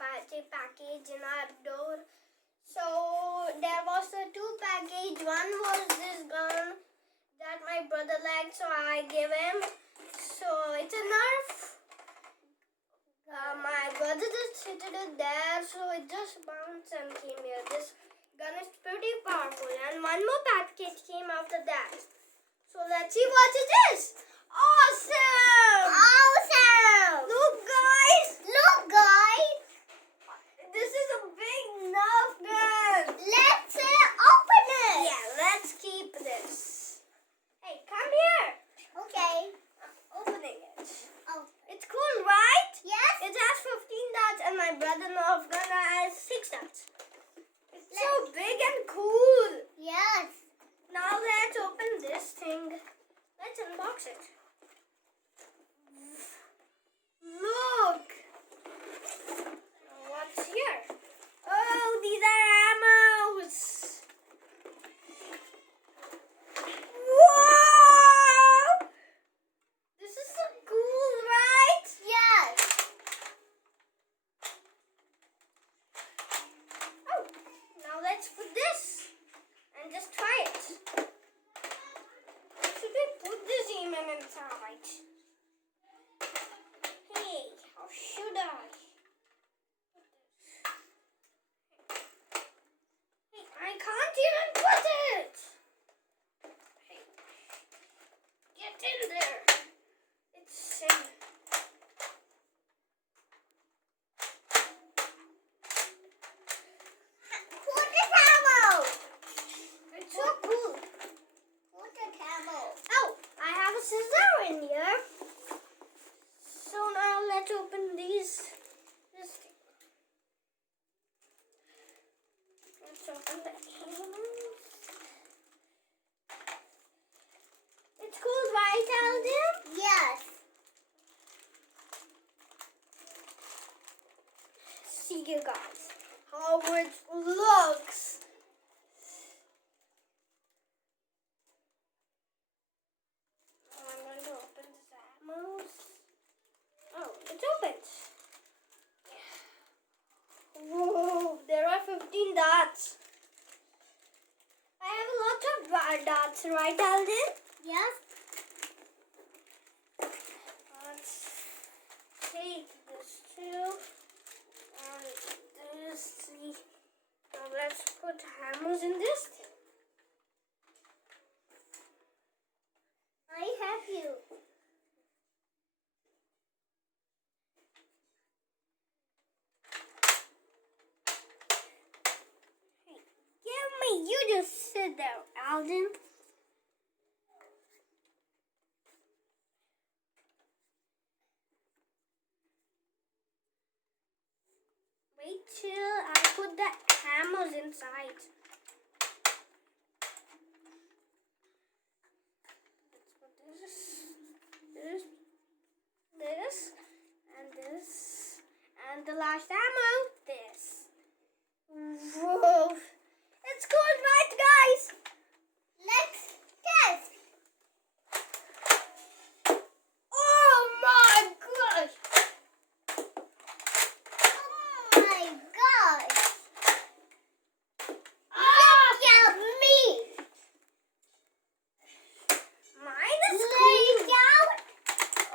a package in our door. So there was a two package. One was this gun that my brother liked, so I gave him. So it's a Nerf. My brother just hit it there, so it just bounced and came here. This gun is pretty powerful, and one more package came after that. So let's see what it is. Awesome! Awesome! Look, guys! Look, guys! This is a big Nerf gun. Let's open it. Yeah, let's keep this. Hey, come here. Okay. I'm opening it. Oh. It's cool, right? Yes. It has 15 dots, and my brother Nerf gun has 6 dots. It's so big and cool. Yes. Now let's open this thing. Let's unbox it. Look. What's here? Oh, these are ammos. Whoa! This is so cool, right? Yes. Oh, now let's put this and just try it. Should we put this even inside? Hey, how should I? Hey, I can't even put it. Hey, get in there. It's in. Put the ammo. It's so cool. Put the ammo. Oh, I have a scissor in here. So now let's open this thing. Let's open the cans. It's cool, right, Aldan? Yes. See you guys how it looks. Now I'm going to open this ammo. Oh, it's opened. Whoa, there are 15 dots. I have a lot of dots, right, Aldan? Yes. Let's take this too. And this. Now let's put hammers in this thing. I have you. Give me, you just sit there, Aldan. Wait till I put the hammers inside. Let's put this, and the last ammo, this. Whoa. It's cool, right, guys? Let's test. Oh my gosh! Oh my gosh. Ah! Look at me. Mine is Lay cool. down.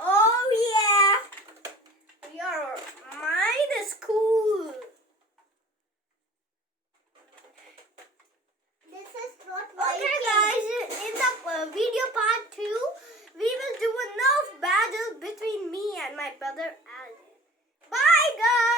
Oh yeah. Mine is cool. This is what Okay, guys. In the video part 2, we will do a Nerf battle between me and my brother Aldan. Bye, guys.